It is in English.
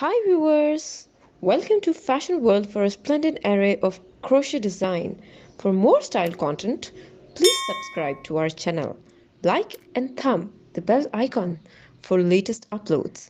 Hi viewers! Welcome to Fashion World for a splendid array of crochet design. For more style content, please subscribe to our channel. Like and thumb the bell icon for latest uploads.